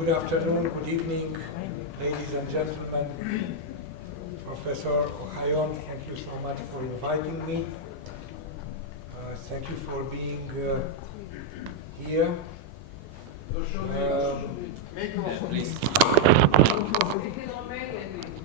Good afternoon, good evening, ladies and gentlemen. Professor Oxion, thank you so much for inviting me. Thank you for being here. Please.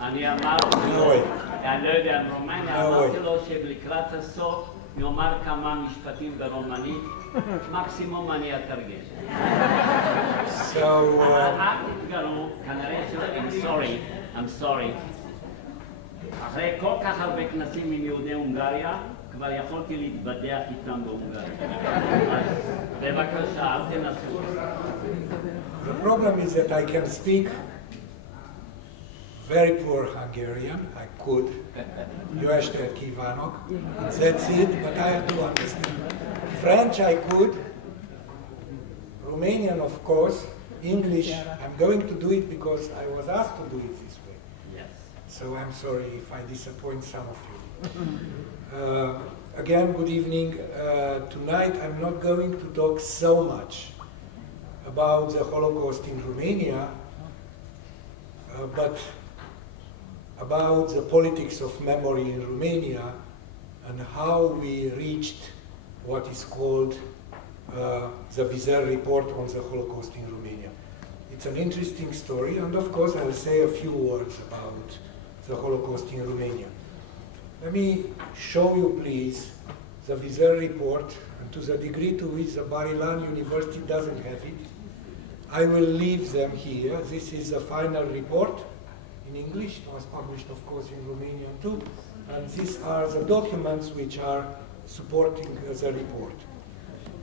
אני לא יודע רומניה, אמרתי לו שלקראת הסוף יאמר כמה משפטים ברומנית, מקסימום אני אתרגם. אל תתגלו, כנראה I'm sorry. אחרי כל כך הרבה כנסים עם יהודי הונגריה, כבר יכולתי להתבדח איתם בהונגריה. בבקשה, אל תנסו. The problem is that I can speak very poor Hungarian. I could. Jó estét kívánok. That's it, but I have to understand. French I could. Romanian, of course. English, I'm going to do it because I was asked to do it this way. Yes. So I'm sorry if I disappoint some of you. Again, good evening. Tonight I'm not going to talk so much about the Holocaust in Romania, but about the politics of memory in Romania and how we reached what is called the Bizel report on the Holocaust in Romania. It's an interesting story, and of course I'll say a few words about the Holocaust in Romania. Let me show you, please, the Bizel report, and to the degree to which the Bar-Ilan University doesn't have it, I will leave them here. This is the final report in English. It was published, of course, in Romanian too. And these are the documents which are supporting the report.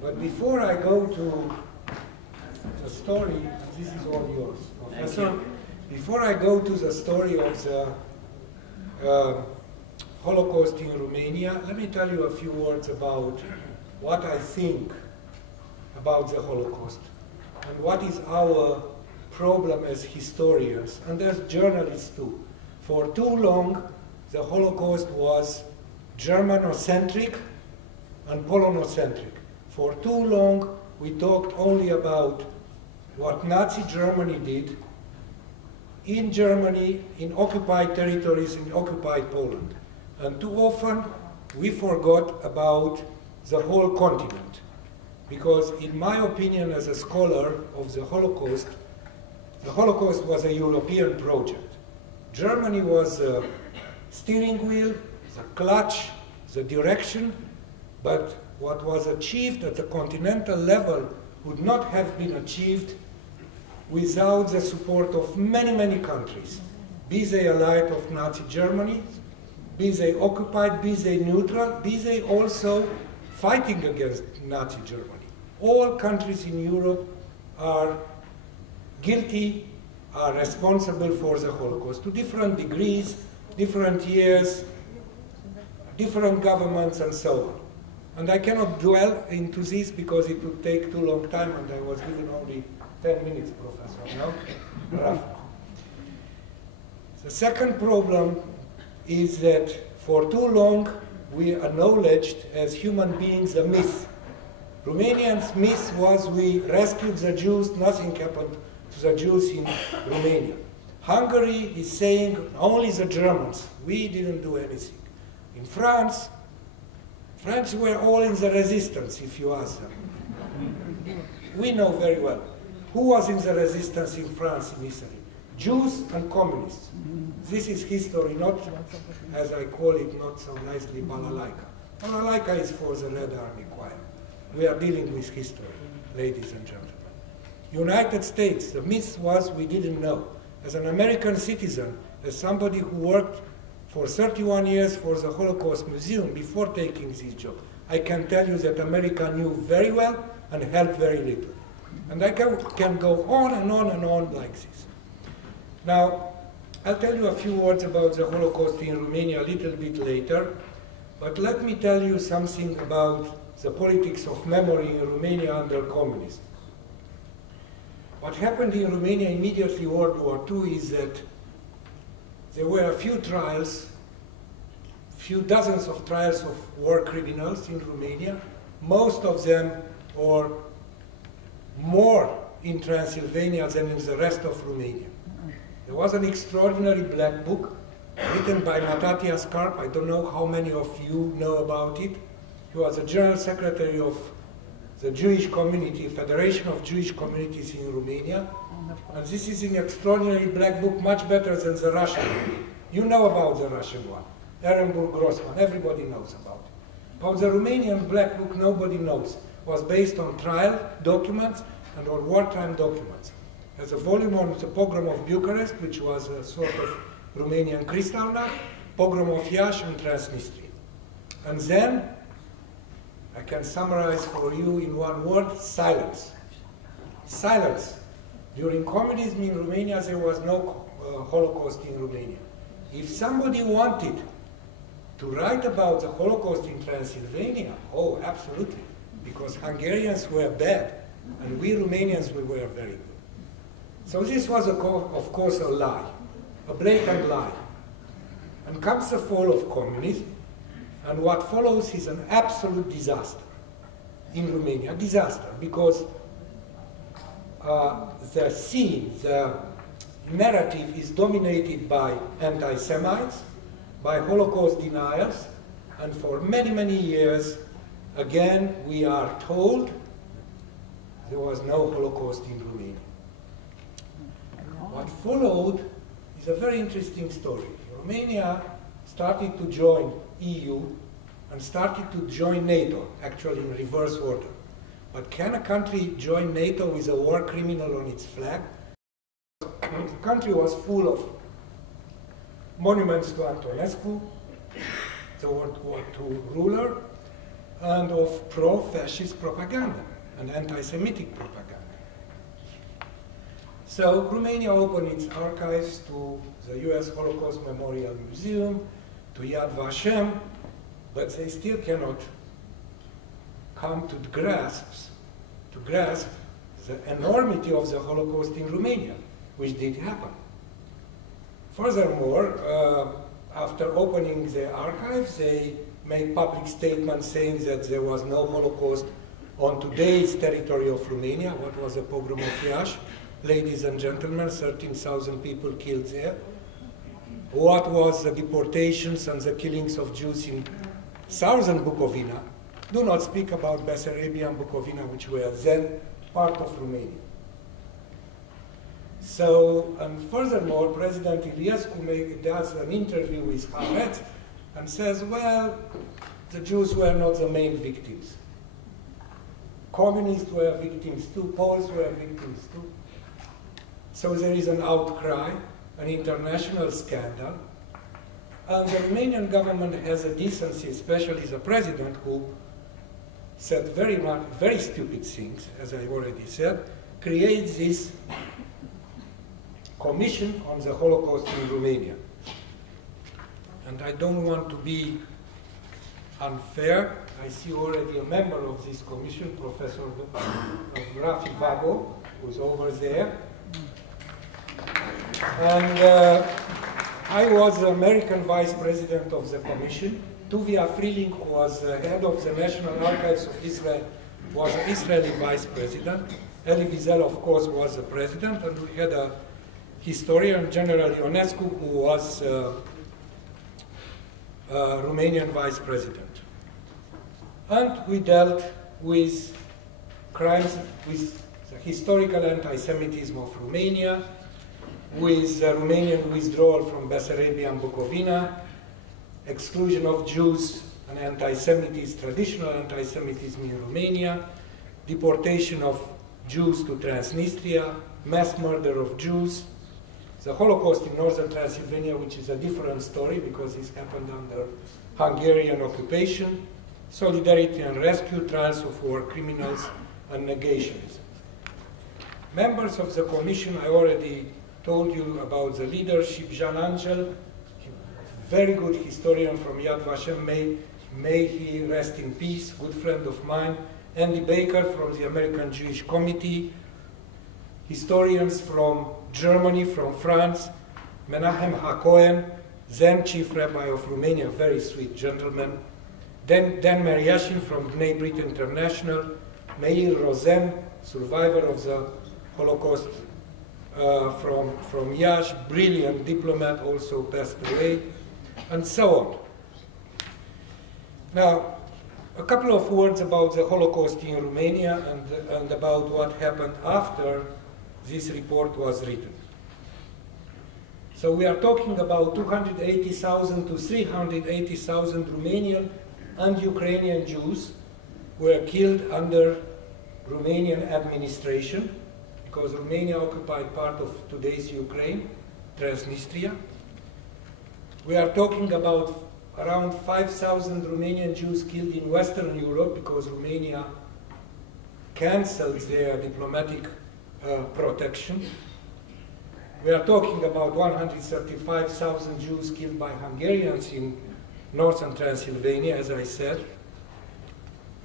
But before I go to the story, this is all yours, Professor. Before I go to the story of the Holocaust in Romania, let me tell you a few words about what I think about the Holocaust and what is our problem as historians and as journalists too. For too long, the Holocaust was Germanocentric and Polonocentric. For too long, we talked only about what Nazi Germany did in Germany, in occupied territories, in occupied Poland. And too often, we forgot about the whole continent. Because in my opinion, as a scholar of the Holocaust was a European project. Germany was the steering wheel, the clutch, the direction, but what was achieved at the continental level would not have been achieved without the support of many, many countries, be they allied of Nazi Germany, be they occupied, be they neutral, be they also fighting against Nazi Germany. All countries in Europe are guilty, are responsible for the Holocaust to different degrees, different years, different governments, and so on. And I cannot dwell into this because it would take too long time, and I was given only 10 minutes, Professor, no? Roughly. The second problem is that for too long we acknowledged as human beings a myth. Romanians' myth was we rescued the Jews, nothing happened to the Jews in Romania. Hungary is saying only the Germans, we didn't do anything. In France, French were all in the resistance, if you ask them. We know very well. Who was in the resistance in France initially? Jews and communists. This is history, not, as I call it, not so nicely, balalaika. Balalaika is for the Red Army choir. We are dealing with history, ladies and gentlemen. United States, the myth was we didn't know. As an American citizen, as somebody who worked for 31 years for the Holocaust Museum before taking this job, I can tell you that America knew very well and helped very little. And I can go on and on and on like this. Now, I'll tell you a few words about the Holocaust in Romania a little bit later, but let me tell you something about the politics of memory in Romania under communism. What happened in Romania immediately World War II is that there were a few trials, few dozens of trials of war criminals in Romania, most of them, or more in Transylvania than in the rest of Romania. There was an extraordinary black book written by Matatias Karp. I don't know how many of you know about it. He was the General Secretary of the Jewish Community, Federation of Jewish Communities in Romania. And this is an extraordinary black book, much better than the Russian one. You know about the Russian one. Ehrenburg Grossman, everybody knows about it. About the Romanian black book, nobody knows. It was based on trial documents and on wartime documents. There's a volume on the pogrom of Bucharest, which was a sort of Romanian Kristallnacht, pogrom of Iași and Transnistria. And then, I can summarize for you in one word, silence. Silence. During communism in Romania, there was no Holocaust in Romania. If somebody wanted to write about the Holocaust in Transylvania, oh, absolutely, because Hungarians were bad, and we Romanians, we were very good. So this was, of course, a lie, a blatant lie. And comes the fall of communism, and what follows is an absolute disaster in Romania. Disaster, because the scene, the narrative is dominated by anti-Semites, by Holocaust deniers, and for many, many years, again, we are told there was no Holocaust in Romania. What followed is a very interesting story. Romania started to join EU and started to join NATO, actually in reverse order. But can a country join NATO with a war criminal on its flag? The country was full of monuments to Antonescu, the World War II ruler, and of pro-fascist propaganda and anti-Semitic propaganda. So Romania opened its archives to the US Holocaust Memorial Museum, to Yad Vashem, but they still cannot come to grasp the enormity of the Holocaust in Romania, which did happen. Furthermore, after opening the archives, they made public statements saying that there was no Holocaust on today's territory of Romania. What was the pogrom of Iași? Ladies and gentlemen, 13,000 people killed there. What was the deportations and the killings of Jews in southern Bukovina? Do not speak about Bessarabia and Bukovina, which were then part of Romania. So, and furthermore, President Iliescu does an interview with Haaretz and says, well, the Jews were not the main victims. Communists were victims too, Poles were victims too. So there is an outcry, an international scandal, and the Romanian government has a decency, especially the president, who said very stupid things, as I already said, creates this commission on the Holocaust in Romania. And I don't want to be unfair. I see already a member of this commission, Professor Rafi Vago, who's over there. And I was the American vice president of the commission. Tuvia Freeling, who was the head of the National Archives of Israel, was an Israeli vice president. Elie Wiesel, of course, was the president, and we had a historian, General Ionescu, who was Romanian vice president. And we dealt with crimes, with the historical anti-Semitism of Romania, with the Romanian withdrawal from Bessarabia and Bukovina, exclusion of Jews and anti-Semitism, traditional anti-Semitism in Romania, deportation of Jews to Transnistria, mass murder of Jews, the Holocaust in northern Transylvania, which is a different story because this happened under Hungarian occupation, solidarity and rescue, trials of war criminals, and negationism. Members of the commission, I already told you about the leadership. Jean Angel, very good historian from Yad Vashem, may he rest in peace, good friend of mine. Andy Baker from the American Jewish Committee, historians from Germany, from France, Menachem HaKohen, then Chief Rabbi of Romania, very sweet gentleman, Dan Mariashin from Bnei Brit International, Meir Rosen, survivor of the Holocaust from Yash, brilliant diplomat, also passed away, and so on. Now, a couple of words about the Holocaust in Romania and about what happened after this report was written. So we are talking about 280,000 to 380,000 Romanian and Ukrainian Jews were killed under Romanian administration, because Romania occupied part of today's Ukraine, Transnistria. We are talking about around 5,000 Romanian Jews killed in Western Europe because Romania canceled their diplomatic protection. We are talking about 135,000 Jews killed by Hungarians in northern Transylvania, as I said.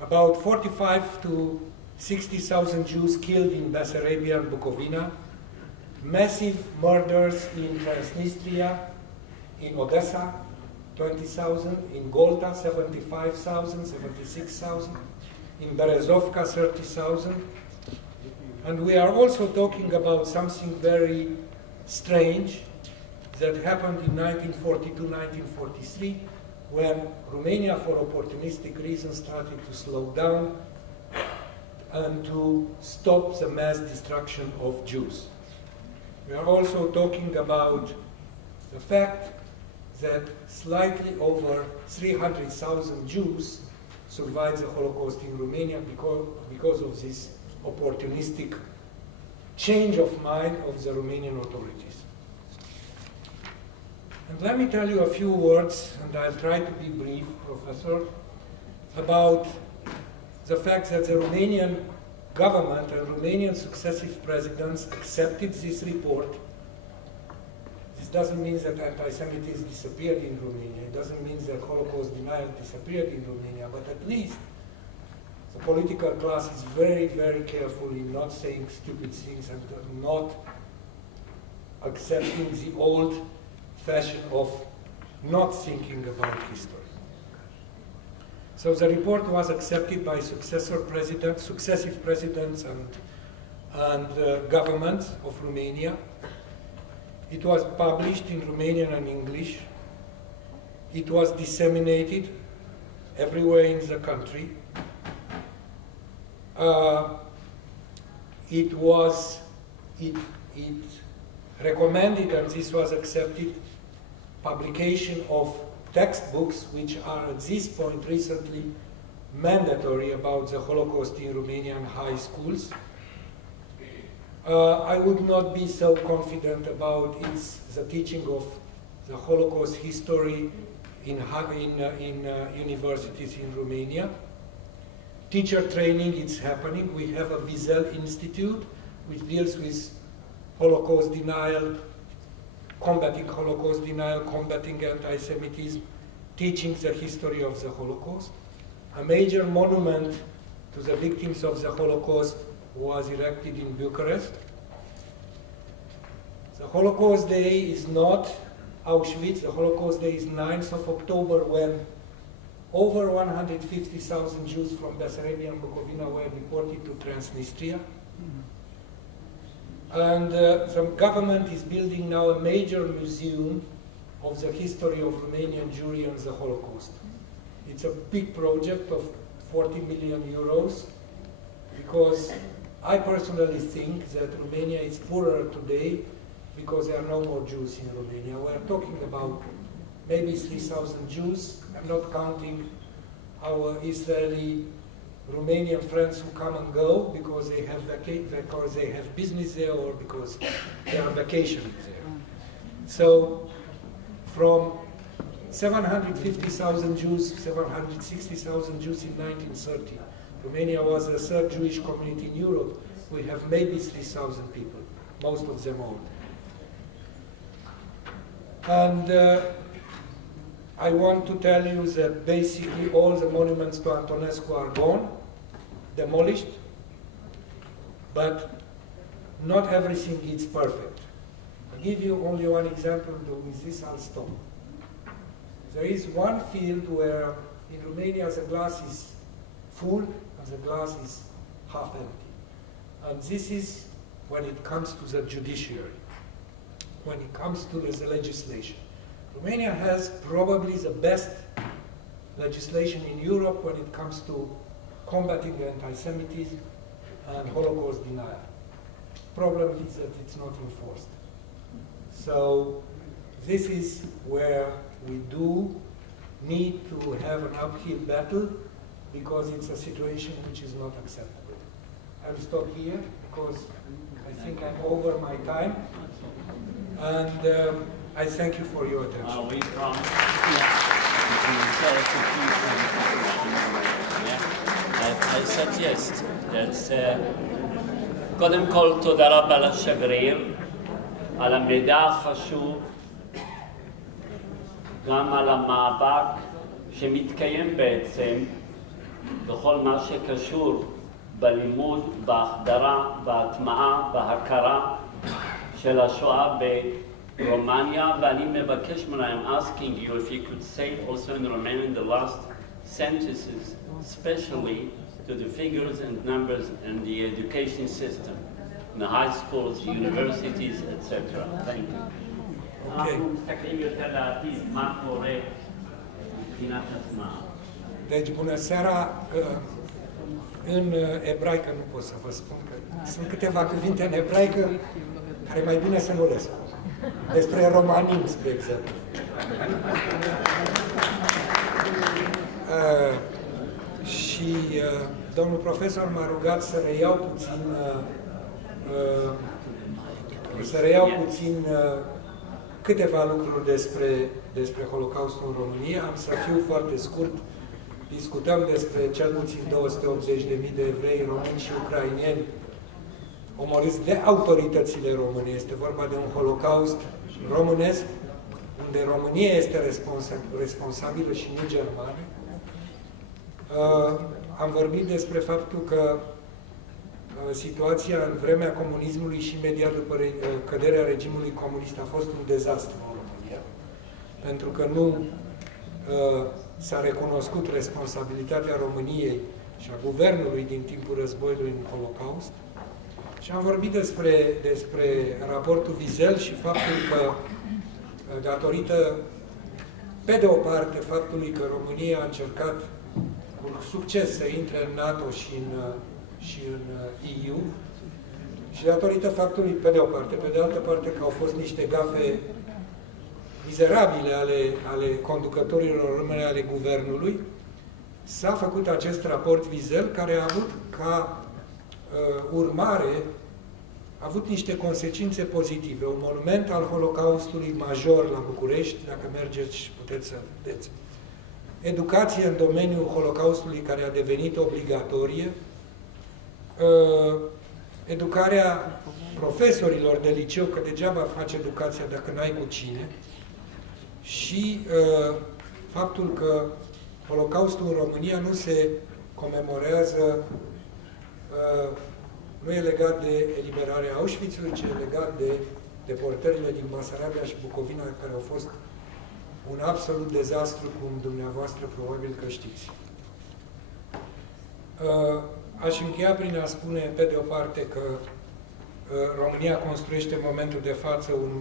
About 45 to 60,000 Jews killed in Bessarabia and Bukovina. Massive murders in Transnistria, in Odessa, 20,000, in Golta, 75,000, 76,000, in Berezovka, 30,000. And we are also talking about something very strange that happened in 1942-1943, when Romania, for opportunistic reasons, started to slow down and to stop the mass destruction of Jews. We are also talking about the fact that slightly over 300,000 Jews survived the Holocaust in Romania because of this opportunistic change of mind of the Romanian authorities. And let me tell you a few words, and I'll try to be brief, Professor, about the fact that the Romanian government and Romanian successive presidents accepted this report. This doesn't mean that anti-Semitism disappeared in Romania. It doesn't mean that Holocaust denial disappeared in Romania, but at least the political class is very, very careful in not saying stupid things and not accepting the old fashion of not thinking about history. So the report was accepted by successive presidents and governments of Romania. It was published in Romanian and English. It was disseminated everywhere in the country. It recommended, and this was accepted, publication of textbooks which are at this point recently mandatory about the Holocaust in Romanian high schools. I would not be so confident about the teaching of the Holocaust history in universities in Romania. Teacher training is happening. We have a Wiesel Institute which deals with Holocaust denial, combating Holocaust denial, combating anti-Semitism, teaching the history of the Holocaust. A major monument to the victims of the Holocaust was erected in Bucharest. The Holocaust Day is not Auschwitz. The Holocaust Day is 9th of October, when over 150,000 Jews from Bessarabia and Bukovina were deported to Transnistria. And the government is building now a major museum of the history of Romanian Jewry and the Holocaust. It's a big project of 40 million euros, because I personally think that Romania is poorer today because there are no more Jews in Romania. We're talking about maybe 3,000 Jews. I'm not counting our Israeli Romanian friends who come and go because they have business there, or because they are vacationing there. So from 750,000 Jews, 760,000 Jews in 1930, Romania was the third Jewish community in Europe. We have maybe 3,000 people, most of them old. And I want to tell you that basically all the monuments to Antonescu are gone, demolished, but not everything is perfect. I'll give you only one example, with this I'll stop. There is one field where in Romania the glass is full and the glass is half empty. And this is when it comes to the judiciary, when it comes to the legislation. Romania has probably the best legislation in Europe when it comes to combating anti-Semitism and Holocaust denial. Problem is that it's not enforced. So this is where we do need to have an uphill battle because it's a situation which is not acceptable. I will stop here because I think I'm over my time. And I thank you for your attention. We promise. I suggest that קודם כל תודה רבה לשגריר על המידע החשוב, גם על המאבק שמתקיים בעצם בכל מה שקשור בלימוד, בהחדרה, בהטמעה, בהכרה של השואה ברומניה, ואני מבקש ממנו, I'm asking you if you could say also in Romanian the last sentences, especially to the figures and numbers in the education system, in the high schools, universities, etc. Thank you. אנחנו מסתכלים יותר לעתיד, מה קורה מבחינת עצמה. Deci, bună seara. În ebraică nu pot să vă spun că sunt câteva cuvinte în ebraică care mai bine să nu le spun. Despre romanism, spre exemplu. Și domnul profesor m-a rugat să reiau puțin câteva lucruri despre Holocaustul în România. Am să fiu foarte scurt. Discutăm despre cel puțin 280.000 de evrei, români și ucraineni omorâți de autoritățile române. Este vorba de un holocaust românesc, unde România este responsabilă și nu germană. Am vorbit despre faptul că situația în vremea comunismului și imediat după căderea regimului comunist a fost un dezastru în România, pentru că nu s-a recunoscut responsabilitatea României și a guvernului din timpul războiului în Holocaust. Și am vorbit despre raportul Wiesel și faptul că, datorită, pe de o parte, faptului că România a încercat cu succes să intre în NATO și în EU, și datorită faptului, pe de o parte, pe de altă parte, că au fost niște gafe mizerabile ale conducătorilor români, ale guvernului, s-a făcut acest raport Wiesel, care a avut ca urmare, a avut niște consecințe pozitive. Un monument al Holocaustului major la București, dacă mergeți și puteți să vedeți. Educație în domeniul Holocaustului, care a devenit obligatorie, educarea profesorilor de liceu, că degeaba faci educația dacă n-ai cu cine, și faptul că Holocaustul în România nu se comemorează, nu e legat de eliberarea Auschwitzului, ci e legat de deportările din Basarabia și Bucovina, care au fost un absolut dezastru, cum dumneavoastră probabil că știți. Aș încheia prin a spune, pe de o parte, că România construiește în momentul de față un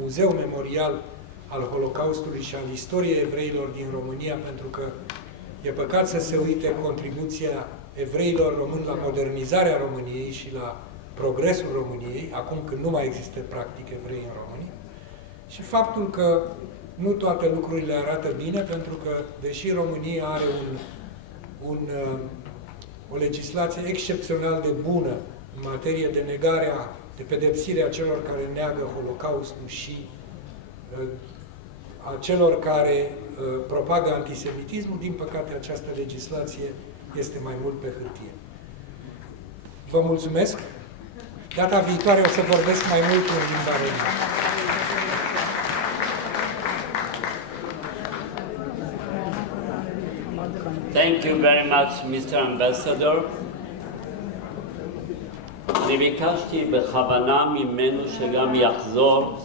muzeu memorial al Holocaustului și al istoriei evreilor din România, pentru că e păcat să se uite contribuția evreilor români la modernizarea României și la progresul României, acum când nu mai există practic evrei în România, și faptul că nu toate lucrurile arată bine, pentru că, deși România are o legislație excepțional de bună în materie de negarea, de pedepsirea celor care neagă Holocaustul și a celor care propagă antisemitismul, din păcate această legislație este mai mult pe hârtie. Vă mulțumesc. Data viitoare o să vorbesc mai mult în limba română. Thank you very much, Mr. Ambassador. אני ביקשתי בכוונה ממנו שגם יחזור,